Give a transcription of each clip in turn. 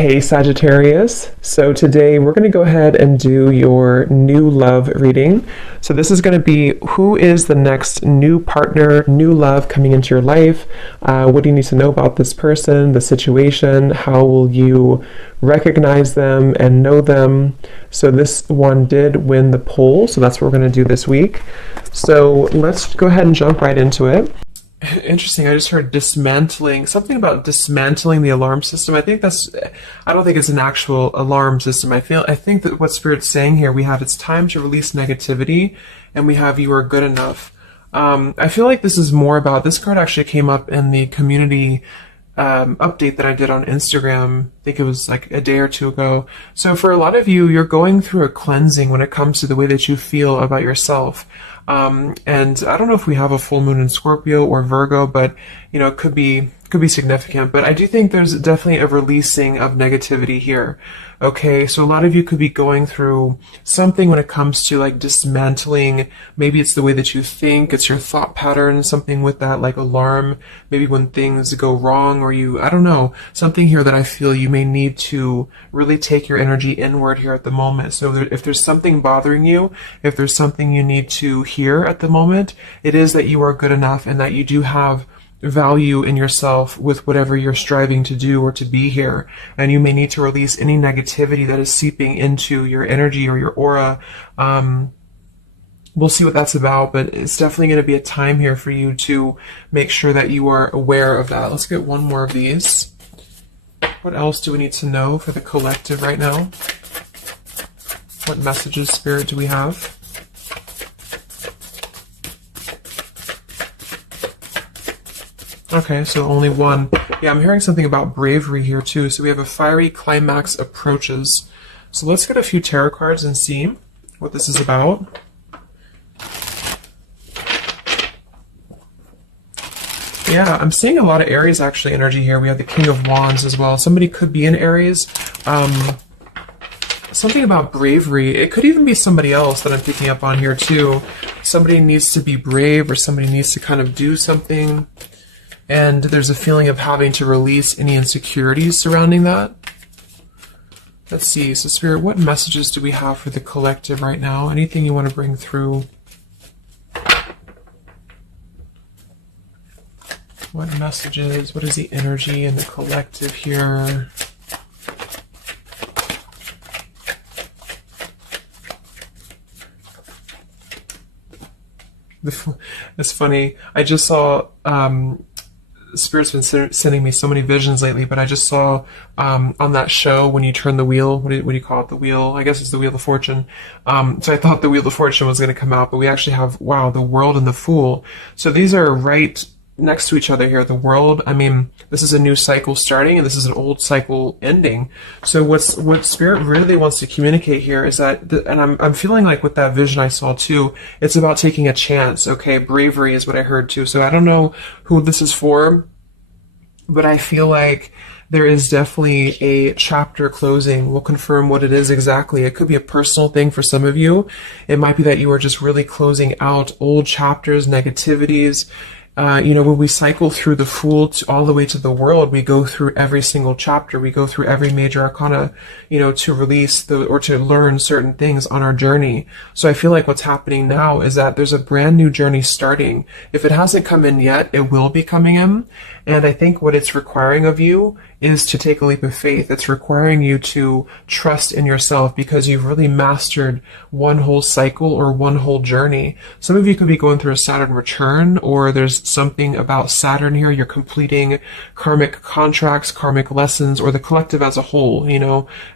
Hey Sagittarius, so today we're going to go ahead and do your new love reading. So this is going to be who is the next new partner, new love coming into your life. What do you need to know about this person, the situation? How will you recognize them and know them? So this one did win the poll, so that's what we're going to do this week. So let's go ahead and jump right into it. Interesting. I just heard dismantling, something about dismantling the alarm system. I don't think it's an actual alarm system. I think that what Spirit's saying here, we have it's time to release negativity, and we have you are good enough. I feel like this is more about, this card actually came up in the community update that I did on Instagram. I think it was like a day or two ago. So for a lot of you, you're going through a cleansing when it comes to the way that you feel about yourself. And I don't know if we have a full moon in Scorpio or Virgo, but it could be significant. But I do think there's definitely a releasing of negativity here. Okay, so a lot of you could be going through something when it comes to like dismantling. Maybe it's the way that you think, it's your thought pattern, something with that like alarm, maybe when things go wrong, or I don't know, something here that I feel you may need to really take your energy inward here at the moment. So if there's something bothering you, if there's something you need to hear at the moment, it is that you are good enough and that you do have value in yourself with whatever you're striving to do or to be here. And you may need to release any negativity that is seeping into your energy or your aura. We'll see what that's about, but it's definitely going to be a time here for you to make sure that you are aware of that. Let's get one more of these. What else do we need to know for the collective right now? What messages, Spirit, do we have? Okay, so only one. Yeah, I'm hearing something about bravery here too. So we have a fiery climax approaches. So let's get a few tarot cards and see what this is about. Yeah, I'm seeing a lot of Aries actually energy here. We have the King of Wands as well. Somebody could be in Aries. Something about bravery. It could even be somebody else that I'm picking up on here too. Somebody needs to be brave, or somebody needs to kind of do something. And there's a feeling of having to release any insecurities surrounding that. Let's see. So Spirit, what messages do we have for the collective right now? Anything you want to bring through? What messages? What is the energy in the collective here? It's funny. I just saw... Spirit's been sending me so many visions lately, but I just saw on that show when you turn the wheel, what do you call it? The wheel, I guess it's the Wheel of Fortune. So I thought the Wheel of Fortune was going to come out, but we actually have, wow, the World and the Fool. So these are right next to each other here. The World, I mean, this is a new cycle starting, and this is an old cycle ending. So what Spirit really wants to communicate here is that, and I'm feeling like with that vision I saw too, it's about taking a chance. Okay, bravery is what I heard too. So I don't know who this is for, but I feel like there is definitely a chapter closing. We'll confirm what it is exactly. It could be a personal thing for some of you. It might be that you are just really closing out old chapters, negativities. When we cycle through the Fool all the way to the World, we go through every single chapter. We go through every major arcana, to release or to learn certain things on our journey. So I feel like what's happening now is that there's a brand new journey starting. If it hasn't come in yet, it will be coming in. And I think what it's requiring of you is to take a leap of faith. It's requiring you to trust in yourself because you've really mastered one whole cycle or one whole journey. Some of you could be going through a Saturn return, or there's something about Saturn here. You're completing karmic contracts, karmic lessons, or the collective as a whole,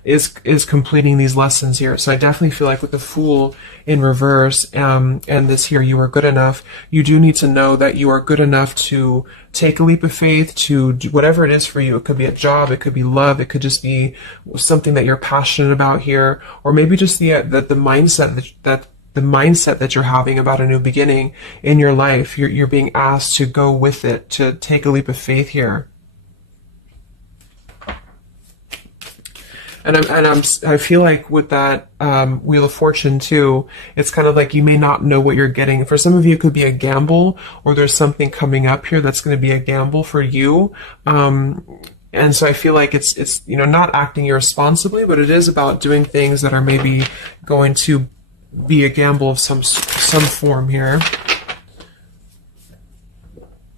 is completing these lessons here. So I definitely feel like with the Fool in reverse, and this here, you are good enough. You do need to know that you are good enough to take a leap of faith, to do whatever it is for you. It could be a job, it could be love, it could just be something that you're passionate about here, or maybe just the mindset that you're having about a new beginning in your life. You're being asked to go with it, to take a leap of faith here. And I feel like with that Wheel of Fortune too, it's kind of like you may not know what you're getting. For some of you, it could be a gamble, or there's something coming up here that's going to be a gamble for you. And so I feel like it's not acting irresponsibly, but it is about doing things that are maybe going to be a gamble of some form here.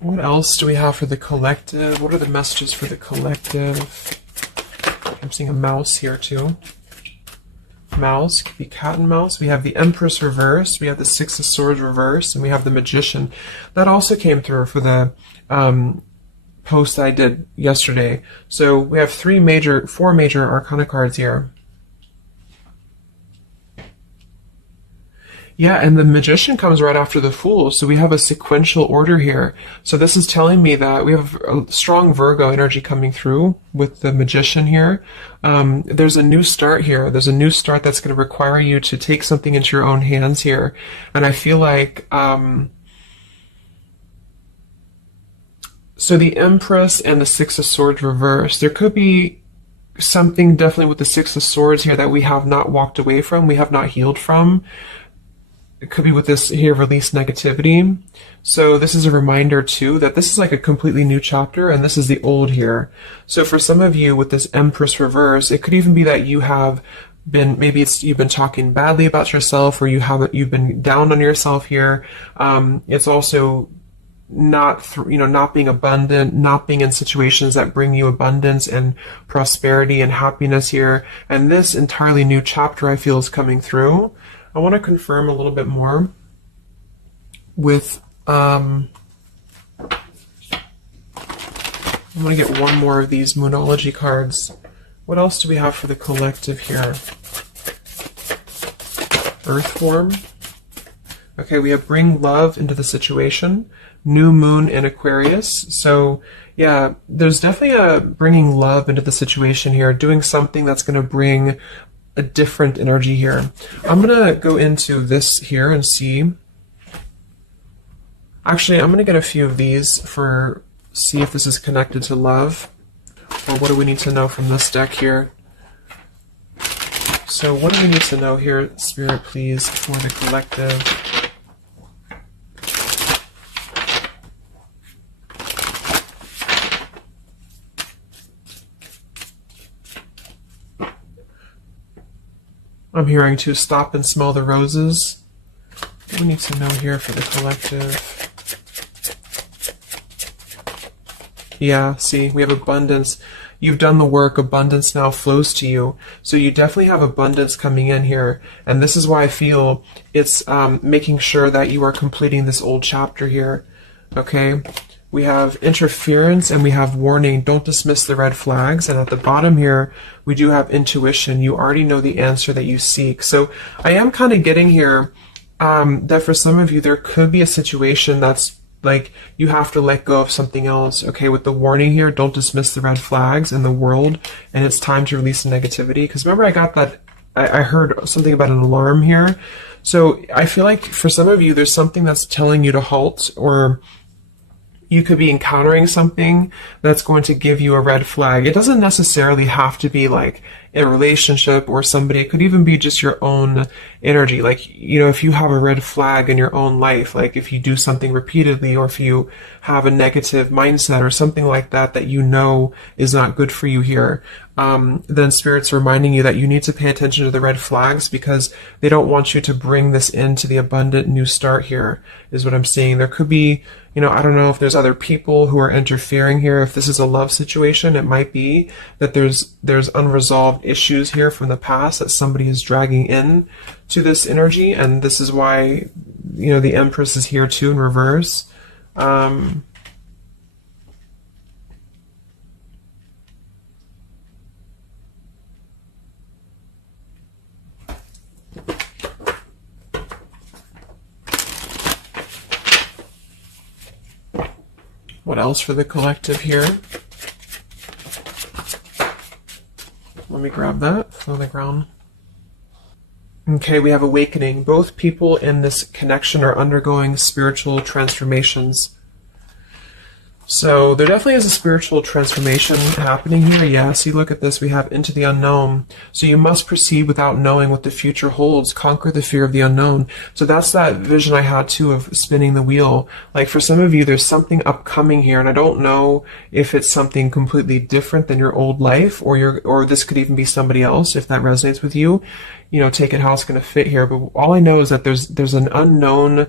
What else do we have for the collective? What are the messages for the collective? I'm seeing a mouse here too. Mouse, could be cat and mouse. We have the Empress reverse, we have the Six of Swords reverse, and we have the Magician. That also came through for the post I did yesterday. So we have four major Arcana cards here. Yeah, and the Magician comes right after the Fool, so we have a sequential order here. So this is telling me that we have a strong Virgo energy coming through with the Magician here. There's a new start here. There's a new start that's going to require you to take something into your own hands here. And I feel like, so the Empress and the Six of Swords reverse, there could be something definitely with the Six of Swords here that we have not walked away from, we have not healed from. It could be with this here, release negativity. So this is a reminder too that this is like a completely new chapter and this is the old here. So for some of you with this Empress reverse, it could even be that you have been, maybe you've been talking badly about yourself, or you've been down on yourself here. It's also not being abundant, not being in situations that bring you abundance and prosperity and happiness here. And this entirely new chapter I feel is coming through. I want to confirm a little bit more with, I'm going to get one more of these Moonology cards. What else do we have for the collective here? Earth form. Okay, we have bring love into the situation. New moon in Aquarius. So yeah, there's definitely a bringing love into the situation here, doing something that's going to bring a different energy here. I'm going to go into this here and see. Actually, I'm going to get a few of these see if this is connected to love. Or what do we need to know from this deck here? So what do we need to know here, Spirit, please, for the collective? I'm hearing to stop and smell the roses. What do we need to know here for the collective? Yeah, see, we have abundance. You've done the work. Abundance now flows to you. So you definitely have abundance coming in here. And this is why I feel it's making sure that you are completing this old chapter here. Okay? We have interference and we have warning. Don't dismiss the red flags. And at the bottom here, we do have intuition. You already know the answer that you seek. So I am kind of getting here that for some of you, there could be a situation that's like you have to let go of something else. Okay, with the warning here, don't dismiss the red flags in the world. And it's time to release the negativity. Because remember, I got that, I heard something about an alarm here. So I feel like for some of you, there's something that's telling you to halt, or you could be encountering something that's going to give you a red flag. It doesn't necessarily have to be like a relationship or somebody. It could even be just your own energy. Like, you know, if you have a red flag in your own life, like if you do something repeatedly, or if you have a negative mindset or something like that, that you know is not good for you here, then Spirit's reminding you that you need to pay attention to the red flags, because they don't want you to bring this into the abundant new start here, is what I'm seeing. There could be, you know, I don't know if there's other people who are interfering here. If this is a love situation, it might be that there's unresolved issues here from the past that somebody is dragging in to this energy, and this is why, you know, the Empress is here too in reverse. What else for the collective here? Let me grab that on the ground. Okay, we have awakening. Both people in this connection are undergoing spiritual transformations. So there definitely is a spiritual transformation happening here. Yeah, see, look at this. We have into the unknown. So you must proceed without knowing what the future holds. Conquer the fear of the unknown. So that's that vision I had too of spinning the wheel. Like for some of you, there's something upcoming here, and I don't know if it's something completely different than your old life, or this could even be somebody else. If that resonates with you, you know, take it how it's going to fit here. But all I know is that there's an unknown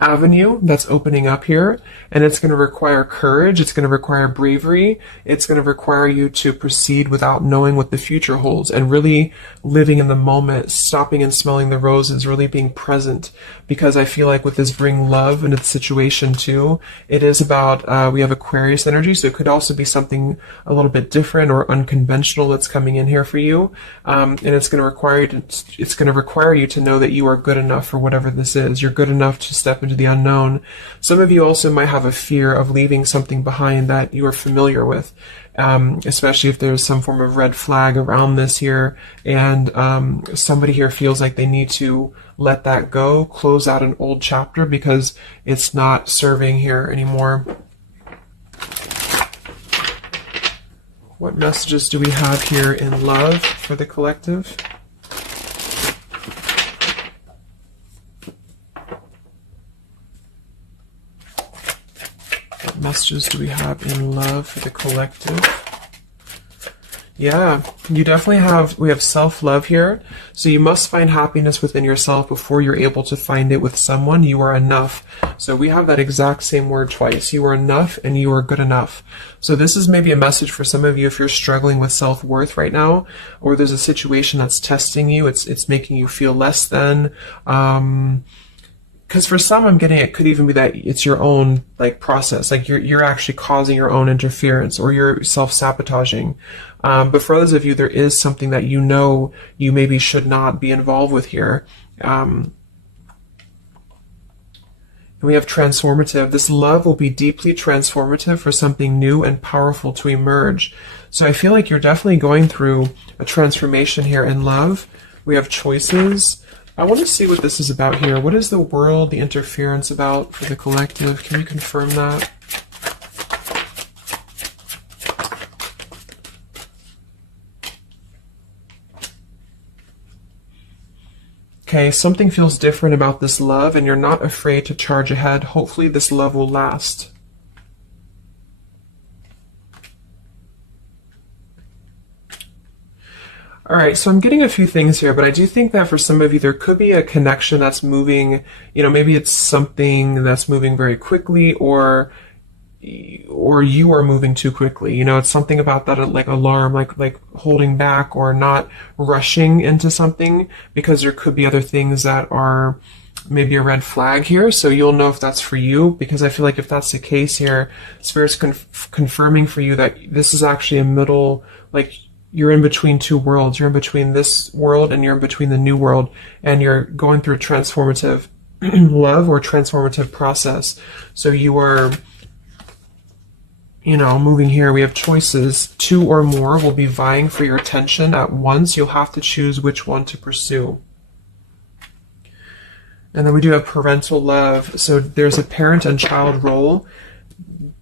avenue that's opening up here, and it's going to require courage, it's going to require bravery, it's going to require you to proceed without knowing what the future holds, and really living in the moment, stopping and smelling the roses, really being present. Because I feel like with this bring love into the situation too, it is about we have Aquarius energy, so it could also be something a little bit different or unconventional that's coming in here for you, and it's going to require you to know that you are good enough for whatever this is. You're good enough to step into the unknown. Some of you also might have a fear of leaving something behind that you are familiar with, especially if there's some form of red flag around this here, and somebody here feels like they need to let that go, close out an old chapter because it's not serving here anymore. What messages do we have here in love for the collective? What messages do we have in love for the collective? Yeah, you definitely we have self-love here. So you must find happiness within yourself before you're able to find it with someone. You are enough. So we have that exact same word twice. You are enough and you are good enough. So this is maybe a message for some of you if you're struggling with self-worth right now, or there's a situation that's testing you. It's making you feel less than, because for some, I'm getting it could even be that it's your own like process, like you're actually causing your own interference, or you're self-sabotaging. But for others of you, there is something that you know you maybe should not be involved with here. And we have transformative. This love will be deeply transformative for something new and powerful to emerge. So I feel like you're definitely going through a transformation here in love. We have choices. I want to see what this is about here. What is the world, the interference about for the collective? Can you confirm that? Okay, something feels different about this love, and you're not afraid to charge ahead. Hopefully this love will last. All right, so I'm getting a few things here, but I do think that for some of you, there could be a connection that's moving, maybe it's something that's moving very quickly, or you are moving too quickly. It's something about that, like alarm, like holding back or not rushing into something, because there could be other things that are maybe a red flag here. So you'll know if that's for you, because I feel like if that's the case here, Spirit's confirming for you that this is actually a middle, like you're in between two worlds. You're in between this world and you're in between the new world, and you're going through a transformative love or transformative process. So you are moving here. We have choices. Two or more will be vying for your attention at once. You'll have to choose which one to pursue. And then we do have parental love. So there's a parent and child role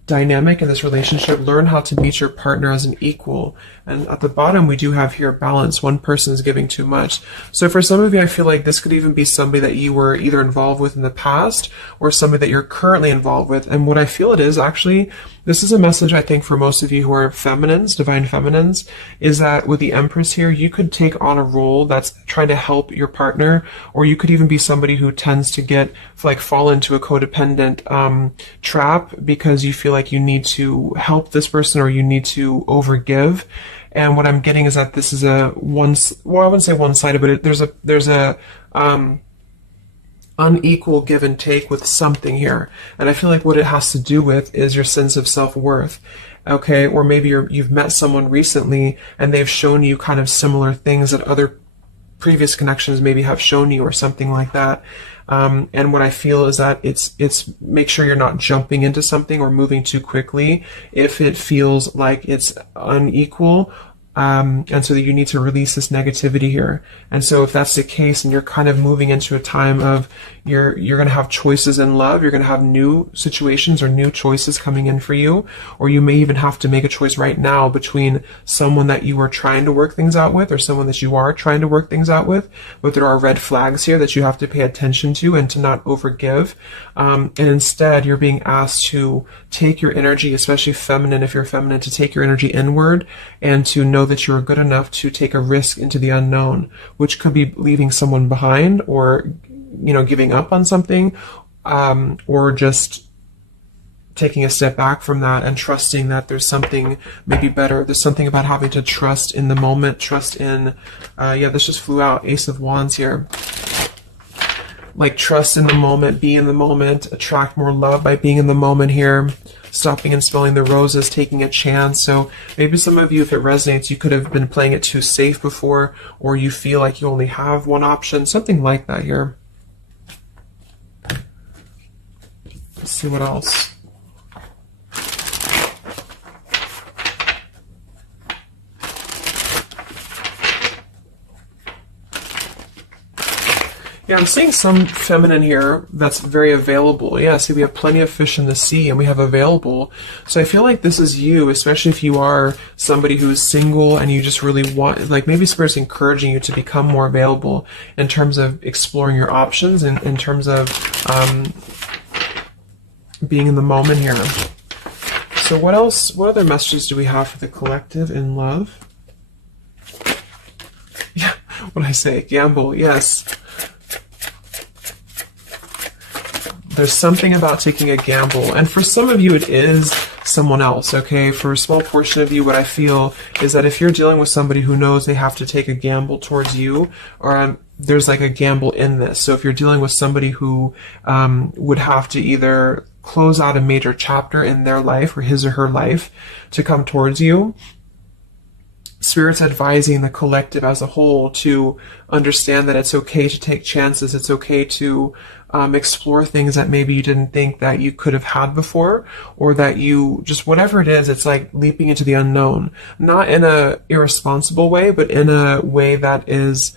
dynamic in this relationship. Learn how to meet your partner as an equal. And at the bottom, we do have here balance. One person is giving too much. So for some of you, I feel like this could even be somebody that you were either involved with in the past or somebody that you're currently involved with. And what I feel it is actually, this is a message I think for most of you who are feminines, divine feminines, is that with the Empress here, you could take on a role that's trying to help your partner, or you could even be somebody who tends to fall into a codependent trap because you feel like you need to help this person or you need to overgive. And what I'm getting is that this is I wouldn't say one-sided, but there's a unequal give and take with something here. And I feel like what it has to do with is your sense of self-worth. Okay, or maybe you've met someone recently and they've shown you kind of similar things that other previous connections maybe have shown you, or something like that. And what I feel is that it's make sure you're not jumping into something or moving too quickly if it feels like it's unequal, And so that you need to release this negativity here. And so if that's the case and you're kind of moving into a time of you're going to have choices in love, you're going to have new situations or new choices coming in for you, or you may even have to make a choice right now between someone that you are trying to work things out with or someone that you are trying to work things out with. But there are red flags here that you have to pay attention to and to not overgive. And instead, you're being asked to take your energy, especially feminine, if you're feminine, to take your energy inward and to know that you're good enough to take a risk into the unknown, which could be leaving someone behind or, giving up on something, or just taking a step back from that and trusting that there's something maybe better. There's something about having to trust in the moment, trust in, this just flew out, Ace of Wands here. Like trust in the moment, be in the moment, attract more love by being in the moment here, stopping and smelling the roses, taking a chance. So maybe some of you, if it resonates, you could have been playing it too safe before, or you feel like you only have one option, something like that here. Let's see what else. Yeah, I'm seeing some feminine here that's very available. Yeah, see, we have plenty of fish in the sea and we have available. So I feel like this is you, especially if you are somebody who is single and you just really want, like maybe Spirit's encouraging you to become more available in terms of exploring your options and in terms of being in the moment here. So what else, what other messages do we have for the collective in love? Yeah, what did I say? Gamble, yes. There's something about taking a gamble. And for some of you, it is someone else, okay? For a small portion of you, what I feel is that if you're dealing with somebody who knows they have to take a gamble towards you, or there's like a gamble in this. So if you're dealing with somebody who would have to either close out a major chapter in their life or his or her life to come towards you, Spirit's advising the collective as a whole to understand that it's okay to take chances. It's okay to explore things that maybe you didn't think that you could have had before, or that you just, whatever it is, it's like leaping into the unknown. Not in a irresponsible way, but in a way that is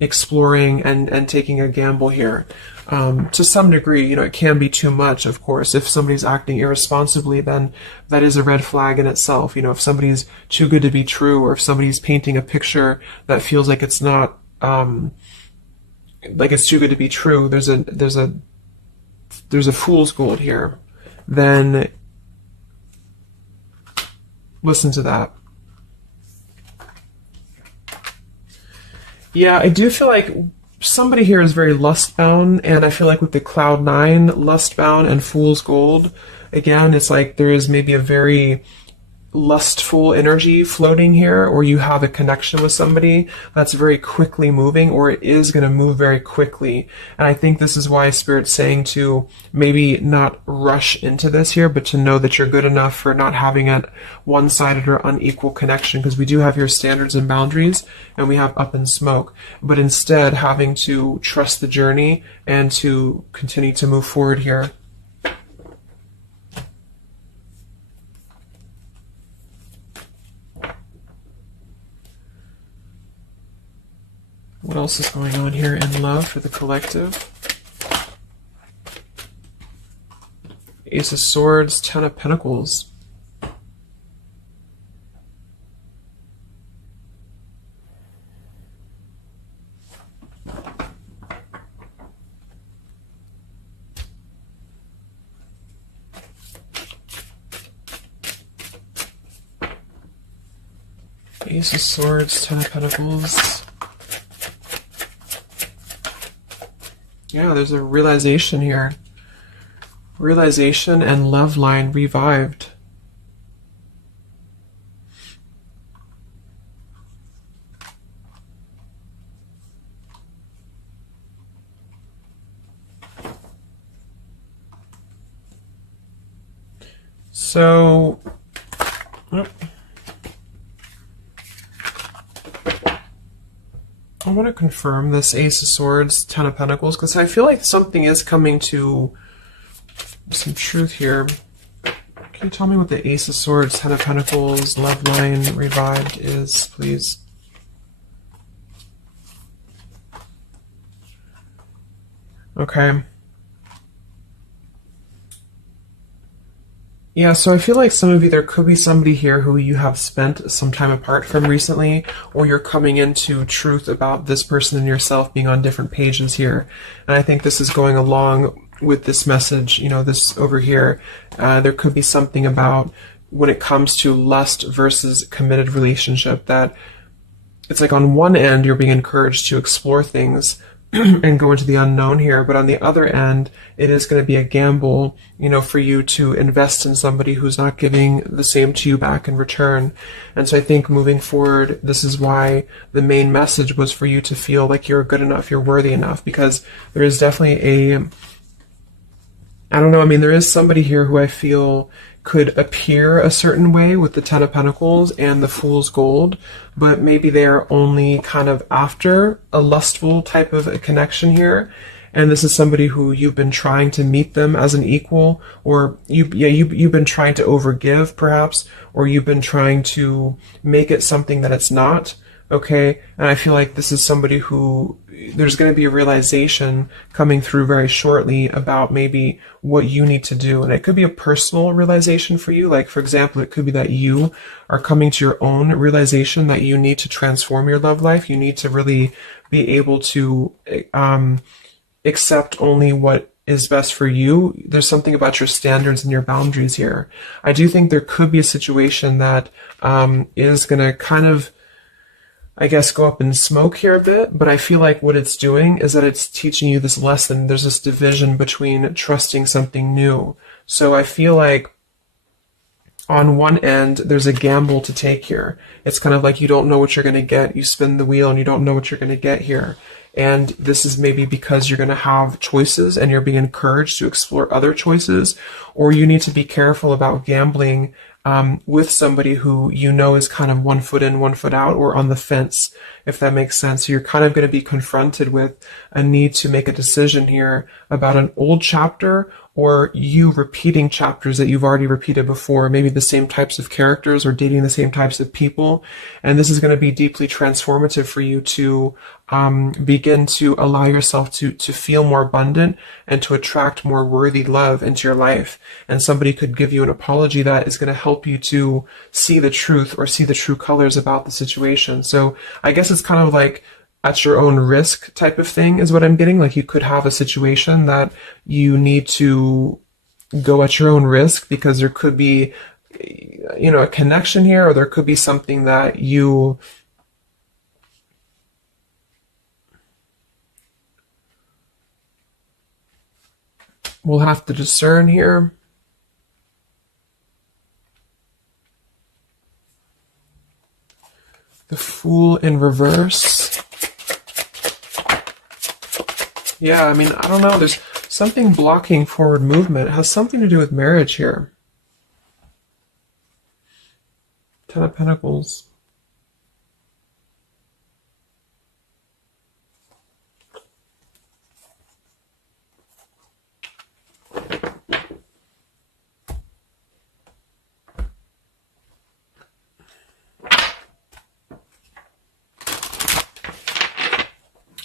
exploring and taking a gamble here. To some degree, it can be too much, of course. If somebody's acting irresponsibly, then that is a red flag in itself. If somebody's too good to be true, or if somebody's painting a picture that feels like it's not, like it's too good to be true, there's a fool's gold here, then listen to that. Yeah, I do feel like somebody here is very lust-bound, and I feel like with the Cloud 9, lust-bound, and Fool's Gold, again, it's like there is maybe a very lustful energy floating here, or you have a connection with somebody that's very quickly moving, or it is going to move very quickly. And I think this is why Spirit's saying to maybe not rush into this here, but to know that you're good enough for not having a one-sided or unequal connection, because we do have your standards and boundaries, and we have up and smoke, but instead having to trust the journey and to continue to move forward here. What else is going on here in love for the collective? Ace of Swords, Ten of Pentacles. Ace of Swords, Ten of Pentacles. Yeah, there's a realization here. Realization and love line revived. So, I want to confirm this Ace of Swords, Ten of Pentacles, because I feel like something is coming to some truth here. Okay, Can you tell me what the Ace of Swords, Ten of Pentacles, Love Line Revived is, please? Okay. Yeah, so I feel like some of you, there could be somebody here who you have spent some time apart from recently, or you're coming into truth about this person and yourself being on different pages here. And I think this is going along with this message, you know, this over here. There could be something about when it comes to lust versus committed relationship that it's like on one end you're being encouraged to explore things and go into the unknown here, but on the other end it is going to be a gamble, you know, for you to invest in somebody who's not giving the same to you back in return. And so I think moving forward, this is why the main message was for you to feel like you're good enough, you're worthy enough, because there is definitely I don't know, I mean, there is somebody here who I feel could appear a certain way with the Ten of Pentacles and the Fool's Gold, but maybe they are only kind of after a lustful type of a connection here. And this is somebody who you've been trying to meet them as an equal, or you've been trying to overgive perhaps, or you've been trying to make it something that it's not. Okay, and I feel like this is somebody who there's going to be a realization coming through very shortly about maybe what you need to do. And it could be a personal realization for you. Like, for example, it could be that you are coming to your own realization that you need to transform your love life. You need to really be able to accept only what is best for you. There's something about your standards and your boundaries here. I do think there could be a situation that is going to kind of, I guess, go up in smoke here a bit, but I feel like what it's doing is that it's teaching you this lesson. There's this division between trusting something new. So I feel like on one end, there's a gamble to take here. It's kind of like you don't know what you're going to get. You spin the wheel and you don't know what you're going to get here. And this is maybe because you're going to have choices and you're being encouraged to explore other choices, or you need to be careful about gambling with somebody who you know is kind of 1 foot in, 1 foot out, or on the fence, if that makes sense. So you're kind of going to be confronted with a need to make a decision here about an old chapter, or you repeating chapters that you've already repeated before, maybe the same types of characters or dating the same types of people. And this is going to be deeply transformative for you to begin to allow yourself to feel more abundant and to attract more worthy love into your life. And somebody could give you an apology that is going to help you to see the truth or see the true colors about the situation. So I guess it's kind of like at your own risk type of thing is what I'm getting. Like you could have a situation that you need to go at your own risk because there could be, you know, a connection here, or there could be something that you will have to discern here. The Fool in reverse. Yeah, I mean, I don't know. There's something blocking forward movement. It has something to do with marriage here. Ten of Pentacles.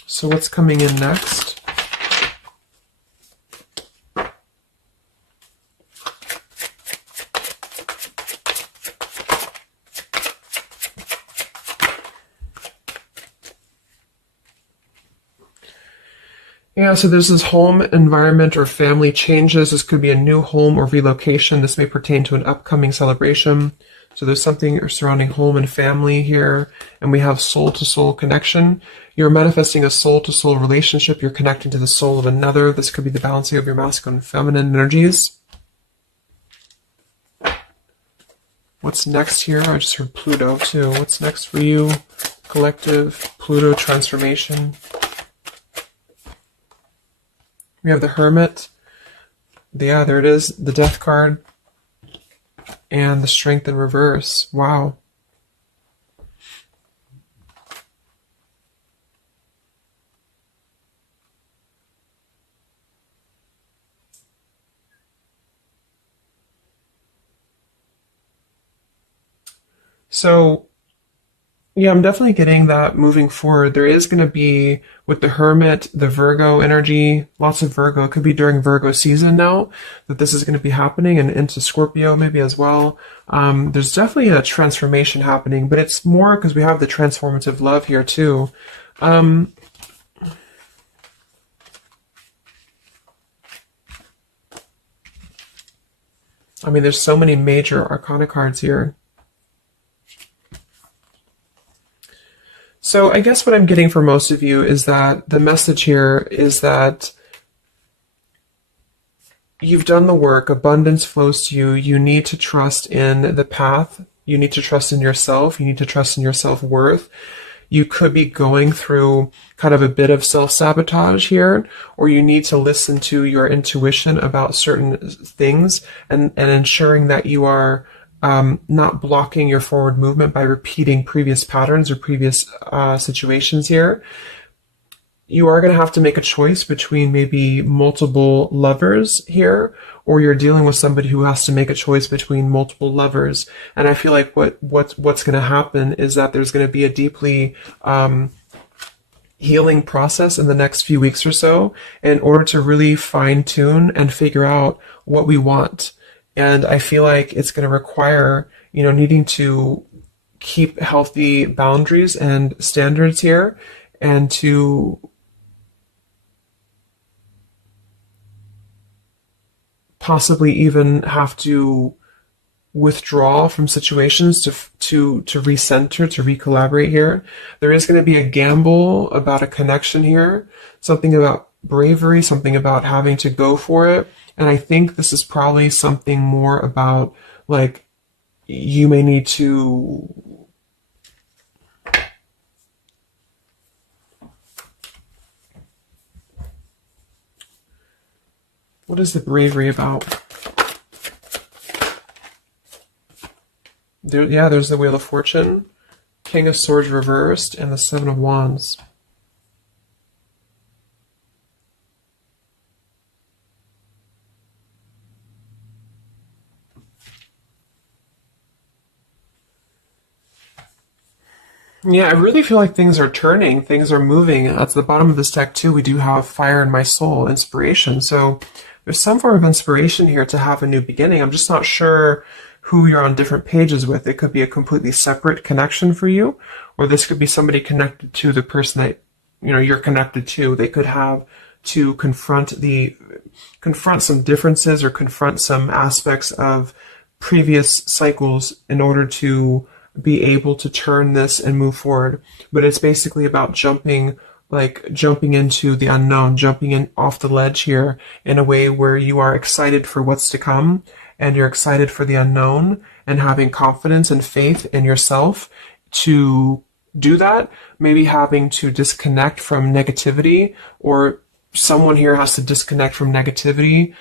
So what's coming in next? Yeah, so there's this home environment or family changes. This could be a new home or relocation. This may pertain to an upcoming celebration. So there's something surrounding home and family here. And we have soul-to-soul connection. You're manifesting a soul-to-soul relationship. You're connecting to the soul of another. This could be the balancing of your masculine and feminine energies. What's next here? I just heard Pluto too. What's next for you? Collective, Pluto transformation. We have the Hermit. Yeah, there it is. The Death card. And the Strength in reverse. Wow. So yeah, I'm definitely getting that moving forward. There is going to be, with the Hermit, the Virgo energy, lots of Virgo. It could be during Virgo season now that this is going to be happening, and into Scorpio maybe as well. There's definitely a transformation happening, but it's more because we have the transformative love here too. Um, I mean, there's so many major arcana cards here. So I guess what I'm getting for most of you is that the message here is that you've done the work, abundance flows to you. You need to trust in the path. You need to trust in yourself. You need to trust in your self-worth. You could be going through kind of a bit of self-sabotage here, or you need to listen to your intuition about certain things, and ensuring that you are not blocking your forward movement by repeating previous patterns or previous situations here. You are going to have to make a choice between maybe multiple lovers here, or you're dealing with somebody who has to make a choice between multiple lovers. And I feel like what's going to happen is that there's going to be a deeply healing process in the next few weeks or so in order to really fine tune and figure out what we want. And I feel like it's going to require, needing to keep healthy boundaries and standards here, and to possibly even have to withdraw from situations to recenter, to recollaborate here. There is going to be a gamble about a connection here, something about bravery, something about having to go for it. And I think this is probably something more about, like, you may need to what is the bravery about? There's the Wheel of Fortune, King of Swords reversed, and the Seven of Wands. Yeah, I really feel like things are turning, things are moving. At the bottom of this deck too, we do have Fire in My Soul, inspiration. So there's some form of inspiration here to have a new beginning. I'm just not sure who you're on different pages with. It could be a completely separate connection for you, or this could be somebody connected to the person that you're connected to. They could have to confront some differences, or confront some aspects of previous cycles in order to be able to turn this and move forward. But it's basically about jumping into the unknown, jumping in off the ledge here in a way where you are excited for what's to come, and you're excited for the unknown, and having confidence and faith in yourself to do that. Maybe having to disconnect from negativity, or someone here has to disconnect from negativity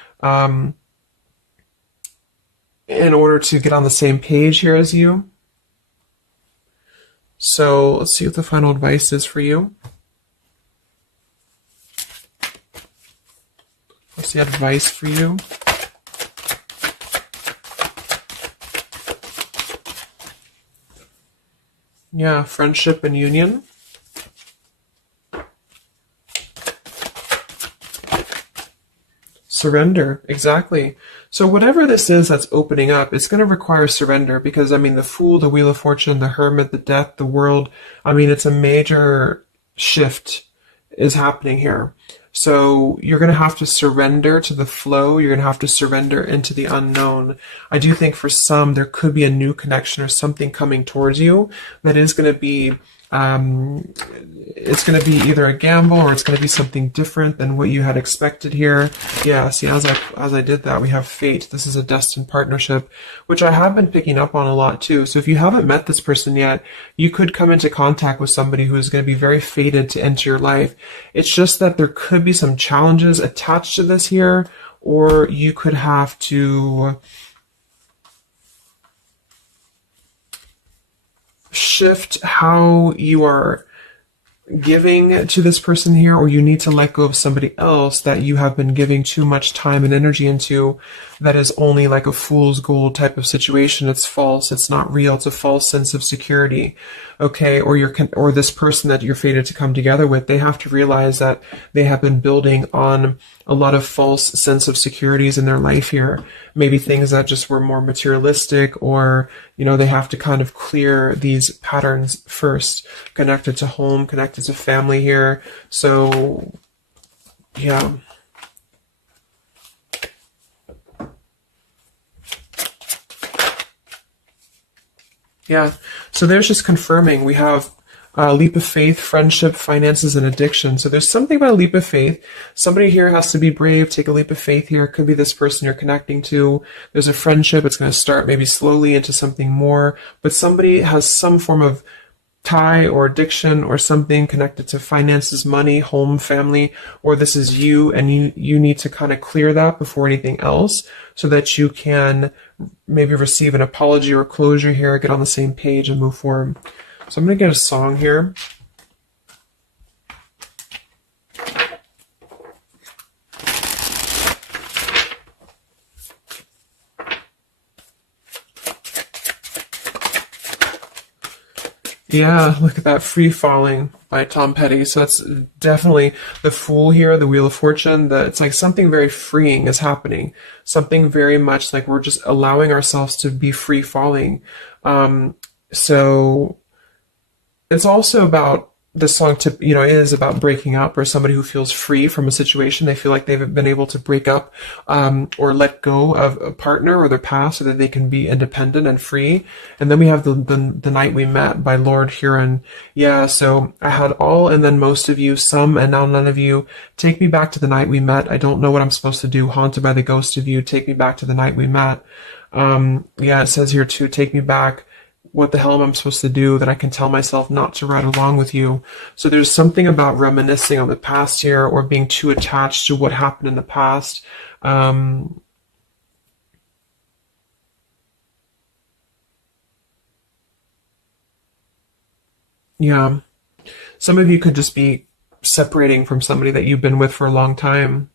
in order to get on the same page here as you. So let's see what the final advice is for you. What's the advice for you? Yeah, friendship and union. Surrender, exactly. So whatever this is that's opening up, it's going to require surrender, because, I mean, the Fool, the Wheel of Fortune, the Hermit, the Death, the World, I mean, it's a major shift is happening here. So you're going to have to surrender to the flow. You're going to have to surrender into the unknown. I do think for some, there could be a new connection or something coming towards you that is going to be it's going to be either a gamble, or it's going to be something different than what you had expected here. Yeah, see, as I did that, we have fate. This is a destined partnership, which I have been picking up on a lot too. So if you haven't met this person yet, you could come into contact with somebody who is going to be very fated to enter your life. It's just that there could be some challenges attached to this here, or you could have to shift how you are giving to this person here, or you need to let go of somebody else that you have been giving too much time and energy into, that is only like a fool's gold type of situation. It's false. It's not real. It's a false sense of security. Okay. Or this person that you're fated to come together with, they have to realize that they have been building on a lot of false sense of securities in their life here. Maybe things that just were more materialistic, or, they have to kind of clear these patterns first, connected to home, connected to family here. So, yeah. Yeah. So there's just confirming. We have leap of faith, friendship, finances, and addiction. So there's something about a leap of faith. Somebody here has to be brave, take a leap of faith here. It could be this person you're connecting to. There's a friendship. It's going to start maybe slowly into something more, but somebody has some form of tie or addiction or something connected to finances, money, home, family, or this is you, and you need to kind of clear that before anything else, so that you can maybe receive an apology or closure here, get on the same page and move forward. So I'm going to get a song here. Yeah, look at that, Free Falling by Tom Petty. So that's definitely the Fool here, the Wheel of Fortune. It's like something very freeing is happening. Something very much like we're just allowing ourselves to be free falling. So it's also about this song is about breaking up, or somebody who feels free from a situation. They feel like they've been able to break up or let go of a partner or their past, so that they can be independent and free. And then we have the Night We Met by Lord Huron. Yeah, so I had all and then most of you, some and now none of you. Take me back to the night we met. I don't know what I'm supposed to do. Haunted by the ghost of you. Take me back to the night we met. Yeah, it says here too, take me back. What the hell am I supposed to do that I can tell myself not to ride along with you? So there's something about reminiscing on the past here, or being too attached to what happened in the past. Yeah. Some of you could just be separating from somebody that you've been with for a long time.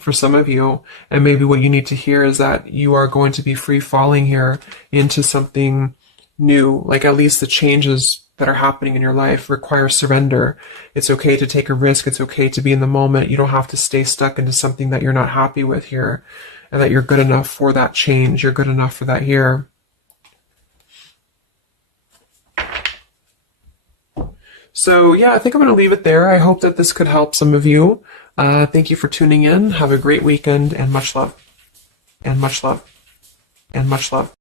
For some of you, and maybe what you need to hear is that you are going to be free falling here into something new. Like, at least the changes that are happening in your life require surrender. It's okay to take a risk. It's okay to be in the moment. You don't have to stay stuck into something that you're not happy with here, and that you're good enough for that change. You're good enough for that here. So yeah, I think I'm going to leave it there. I hope that this could help some of you. Thank you for tuning in. Have a great weekend, and much love. And much love. And much love.